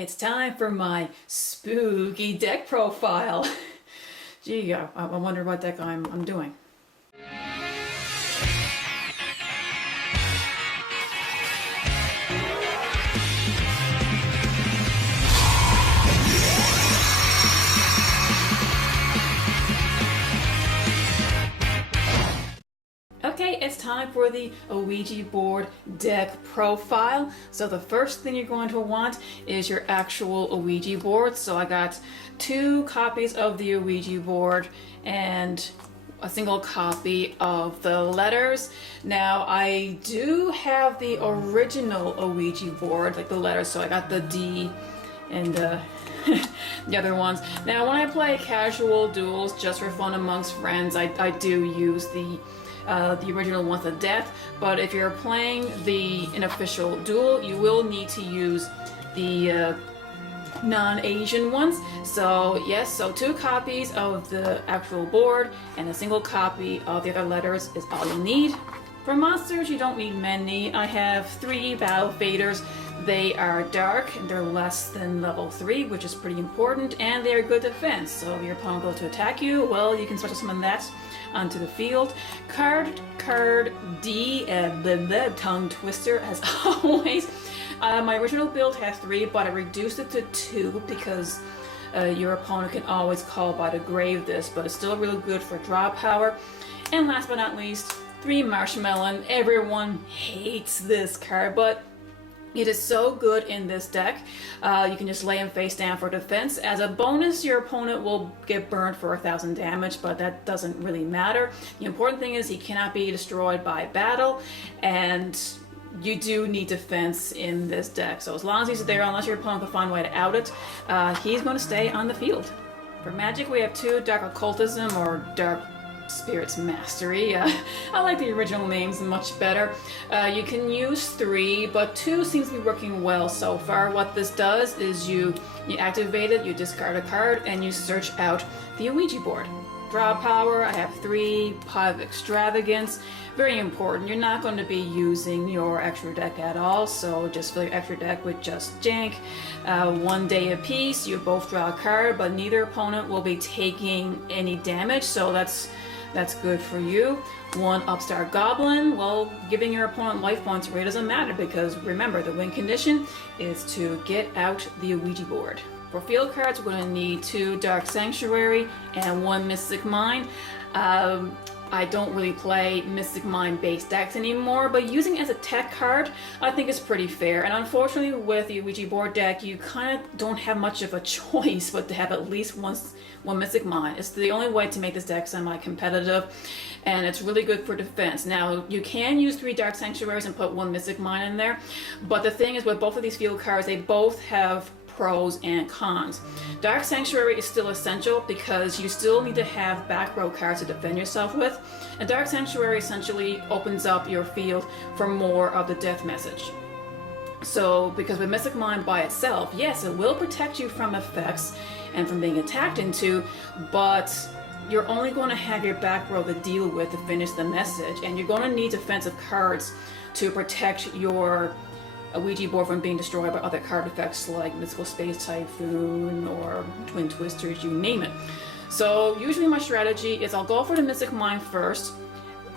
It's time for my spooky deck profile. Gee, I wonder what deck I'm doing. Okay, it's time for the Ouija board deck profile. So the first thing you're going to want is your actual Ouija board. So I got 2 copies of the Ouija board and a single copy of the letters. Now I do have the original Ouija board, like the letters, so I got the D and the other ones. Now when I play casual duels just for fun amongst friends, I do use the original ones of death, but if you're playing an official duel, you will need to use the non-Asian ones. So yes, so 2 copies of the actual board and a single copy of the other letters is all you need. For monsters, you don't need many. I have 3 battle faders. They are dark and they're less than level 3, which is pretty important, and they are good defense. So if your opponent goes to attack you, well, you can special summon that onto the field. Card D, the tongue twister as always. My original build has 3, but I reduced it to 2 because your opponent can always call by the grave this, but it's still really good for draw power. And last but not least, 3 Mushmelon. Everyone hates this card, but it is so good in this deck. You can just lay him face down for defense. As a bonus, your opponent will get burned for 1,000 damage, but that doesn't really matter. The important thing is he cannot be destroyed by battle, and you do need defense in this deck. So as long as he's there, unless your opponent can find a way to out it, he's going to stay on the field. For magic, we have 2, Dark Occultism or Dark Spirits Mastery. I like the original names much better. You can use 3, but 2 seems to be working well so far. What this does is you activate it, you discard a card, and you search out the Ouija board. Draw power, I have 3, Pot of Extravagance. Very important. You're not going to be using your extra deck at all, so just fill your extra deck with just jank. 1 day apiece, you both draw a card, but neither opponent will be taking any damage, so that's good for you. 1 Upstart Goblin. Well, giving your opponent life points really doesn't matter because remember, the win condition is to get out the Ouija board. For field cards, we're going to need 2 Dark Sanctuary and 1 Mystic Mine. I don't really play Mystic Mine based decks anymore, but using it as a tech card I think is pretty fair. And unfortunately with the Ouija board deck, you kind of don't have much of a choice but to have at least one Mystic Mine. It's the only way to make this deck semi-competitive, and it's really good for defense. Now you can use 3 Dark Sanctuaries and put 1 Mystic Mine in there, but the thing is with both of these field cards, they both have pros and cons. Dark Sanctuary is still essential because you still need to have back row cards to defend yourself with, and Dark Sanctuary essentially opens up your field for more of the death message. So because with Mystic Mine by itself, yes, it will protect you from effects and from being attacked into, but you're only going to have your back row to deal with to finish the message, and you're going to need defensive cards to protect your Ouija board from being destroyed by other card effects like Mystical Space Typhoon or Twin Twisters, you name it. So usually my strategy is I'll go for the Mystic Mine first.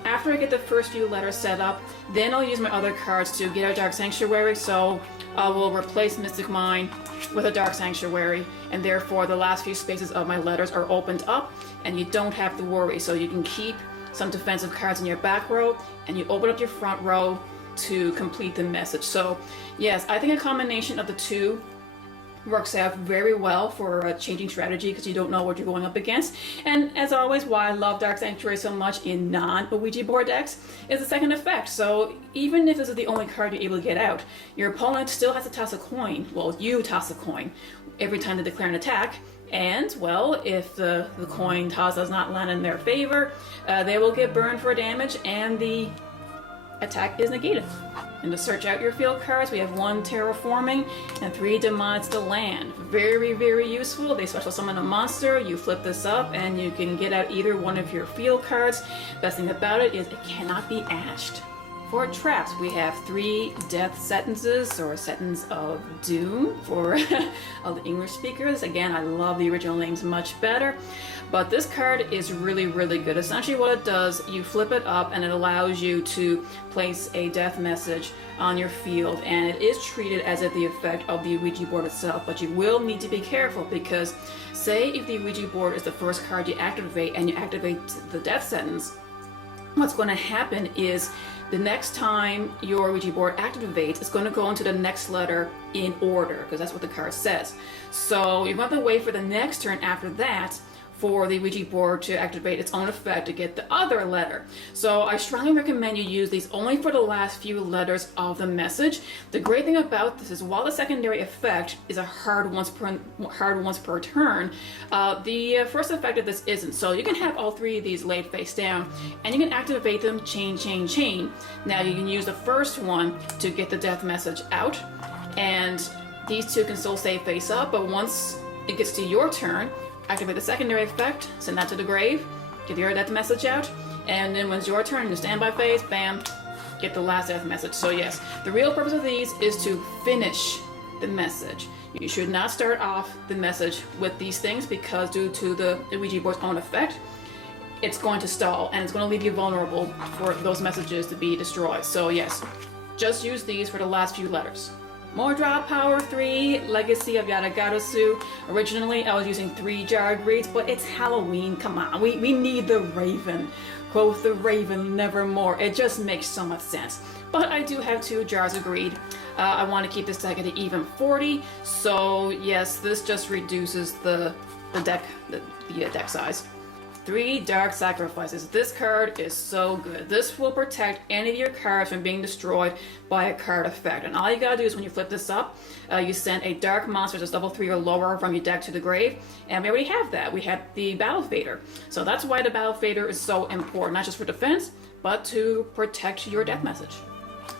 After I get the first few letters set up, then I'll use my other cards to get a Dark Sanctuary. So I will replace Mystic Mine with a Dark Sanctuary, and therefore the last few spaces of my letters are opened up and you don't have to worry. So you can keep some defensive cards in your back row and you open up your front row to complete the message. So yes, I think a combination of the 2 works out very well for a changing strategy because you don't know what you're going up against. And as always, why I love Dark Sanctuary so much in non-Ouija board decks is the second effect. So even if this is the only card you're able to get out, your opponent still has to toss a coin. Well, you toss a coin every time they declare an attack. And, well, if the coin toss does not land in their favor, they will get burned for damage and the attack is negated. And to search out your field cards, we have 1 Terraforming and 3 Demise to Land. Very, very useful. They special summon a monster, you flip this up, and you can get out either one of your field cards. Best thing about it is it cannot be ashed. for traps, we have 3 death sentences, or sentence of doom for all the English speakers. Again, I love the original names much better, but this card is really, really good. Essentially what it does, you flip it up and it allows you to place a death message on your field, and it is treated as if the effect of the Ouija board itself, but you will need to be careful because say if the Ouija board is the first card you activate and you activate the death sentence, what's going to happen is the next time your Ouija board activates, it's going to go into the next letter in order, because that's what the card says. So you're going to have to wait for the next turn after that for the Ouija board to activate its own effect to get the other letter. So I strongly recommend you use these only for the last few letters of the message. The great thing about this is while the secondary effect is a hard once per turn, the first effect of this isn't. So you can have all 3 of these laid face down and you can activate them chain, chain, chain. Now you can use the first one to get the death message out, and these 2 can still stay face up, but once it gets to your turn, activate the secondary effect, send that to the grave, get your death message out, and then when it's your turn in the standby phase, bam, get the last death message. So yes, the real purpose of these is to finish the message. You should not start off the message with these things because due to the Ouija board's own effect, it's going to stall and it's going to leave you vulnerable for those messages to be destroyed. So yes, just use these for the last few letters. More draw power, 3, Legacy of Yadagarasu. Originally, I was using 3 jar greeds, but it's Halloween, come on, we need the Raven. Quoth the Raven, nevermore. It just makes so much sense. But I do have 2 jars of greed. I want to keep this deck at an even 40, so yes, this just reduces the deck size. 3 Dark Sacrifices. This card is so good. This will protect any of your cards from being destroyed by a card effect. And all you gotta do is when you flip this up, you send a dark monster that's level 3 or lower from your deck to the grave. And we already have that. We have the Battle Fader. So that's why the Battle Fader is so important, not just for defense, but to protect your death message.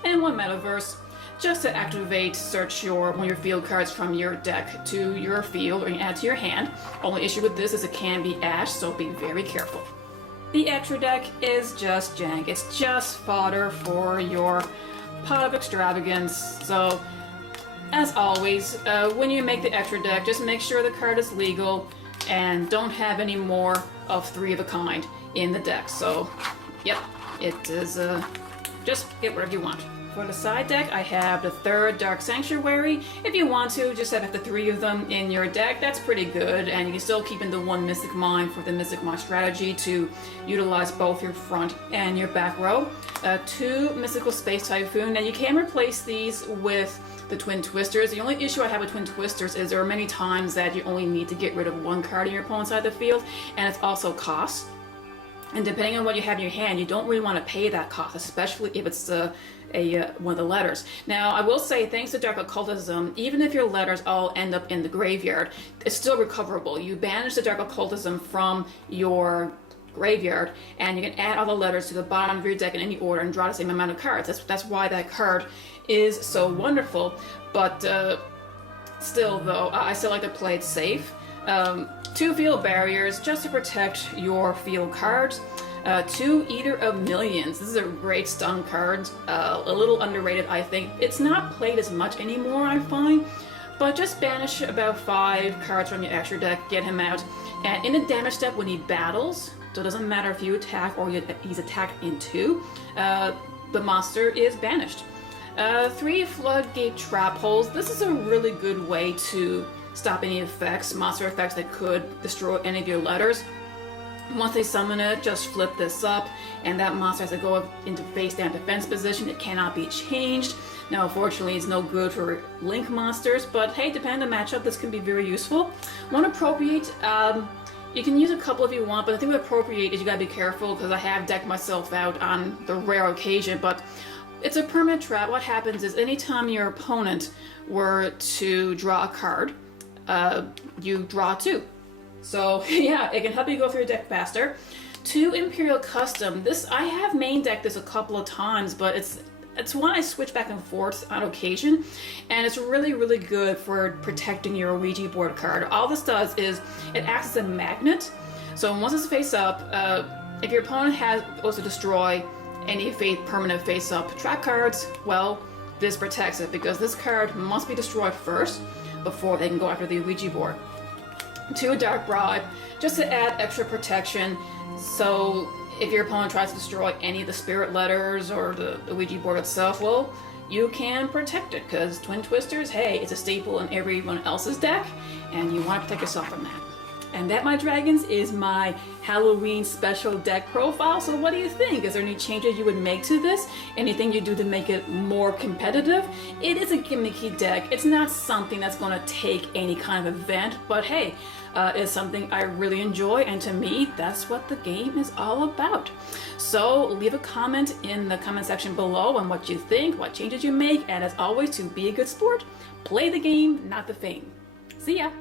And 1 Metaverse. Just to activate, search one of your field cards from your deck to your field, or you add to your hand. Only issue with this is it can be ash, so be very careful. The extra deck is just jank. It's just fodder for your pot of extravagance. So, as always, when you make the extra deck, just make sure the card is legal and don't have any more of 3 of a kind in the deck. So, yep, it is just get whatever you want. For the side deck, I have the 3rd Dark Sanctuary. If you want to, just have the 3 of them in your deck. That's pretty good, and you can still keep in the 1 Mystic Mine for the Mystic Mine strategy to utilize both your front and your back row. 2 Mystical Space Typhoon. Now you can replace these with the Twin Twisters. The only issue I have with Twin Twisters is there are many times that you only need to get rid of 1 card in your opponent's side of the field, and it's also cost. And depending on what you have in your hand, you don't really want to pay that cost, especially if it's one of the letters. Now, I will say, thanks to Dark Occultism, even if your letters all end up in the graveyard, it's still recoverable. You banish the Dark Occultism from your graveyard, and you can add all the letters to the bottom of your deck in any order and draw the same amount of cards. That's why that card is so wonderful. But still, though, I still like to play it safe. 2 field barriers just to protect your field cards. 2 Eater of Millions. This is a great stun card. A little underrated, I think. It's not played as much anymore, I find. But just banish about 5 cards from your extra deck, get him out. And in the damage step, when he battles, so it doesn't matter if you attack or he's attacked into, the monster is banished. 3 Floodgate Trap Holes. This is a really good way to stop any effects, monster effects that could destroy any of your letters. Once they summon it, just flip this up, and that monster has to go into face down defense position. It cannot be changed. Now, unfortunately, it's no good for link monsters, but hey, depending on the matchup, this can be very useful. One Appropriate, you can use a couple if you want, but the thing with Appropriate is you gotta be careful, because I have decked myself out on the rare occasion, but it's a permanent trap. What happens is anytime your opponent were to draw a card, you draw 2. So yeah, it can help you go through your deck faster. 2 Imperial Custom. This, I have main decked this a couple of times, but it's one I switch back and forth on occasion, and it's really, really good for protecting your Ouija board card. All this does is it acts as a magnet. So once it's face up, if your opponent was to destroy any permanent face-up trap cards, well, this protects it because this card must be destroyed first before they can go after the Ouija board. 2 Dark Bribe, just to add extra protection, so if your opponent tries to destroy any of the spirit letters or the Ouija board itself, well, you can protect it, because Twin Twisters, hey, it's a staple in everyone else's deck, and you want to protect yourself from that. And that, my dragons, is my Halloween special deck profile. So what do you think? Is there any changes you would make to this? Anything you do to make it more competitive? It is a gimmicky deck. It's not something that's going to take any kind of event, but hey, it's something I really enjoy, and to me, that's what the game is all about. So leave a comment in the comment section below on what you think, what changes you make, and as always, to be a good sport, play the game, not the fame. See ya!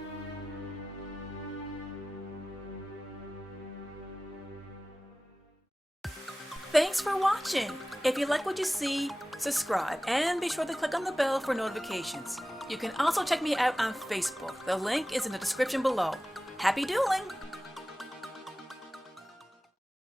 Thanks for watching! If you like what you see, subscribe and be sure to click on the bell for notifications. You can also check me out on Facebook. The link is in the description below. Happy dueling!